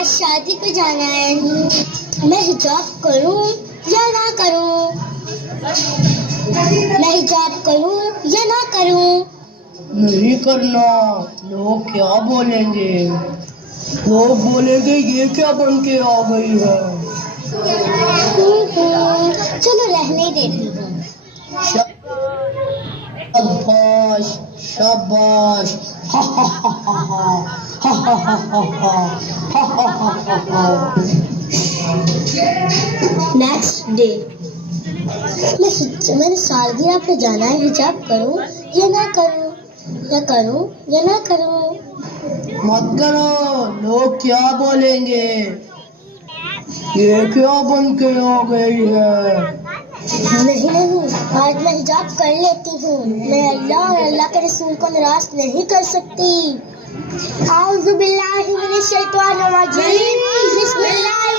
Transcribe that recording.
आज शादी पे जाना है, मैं हिजाब करूं या ना करूं? मैं हिजाब करूं या ना करूं? नहीं करना, लोग क्या बोलेंगे? लोग बोलेंगे ये क्या बन के आ गई है। चलो रहने देती हूँ। शाबाश शाबाश, हा हा हा हा हा हा हा हा हा। नेक्स्ट डे, मैंने सालगिरह पे जाना है, हिजाब करूं या ना करूं? या करूं या ना करूं? मत करो, लोग क्या बोलेंगे? ये क्या बन के आ गई है? नहीं नहीं, आज मैं हिजाब कर लेती हूँ। मैं अल्लाह और अल्लाह के रसूल को नाराज नहीं कर सकती। आऊज़ु बिल्लाहि मिनश शैतानिर रजीम, बिस्मिल्लाह।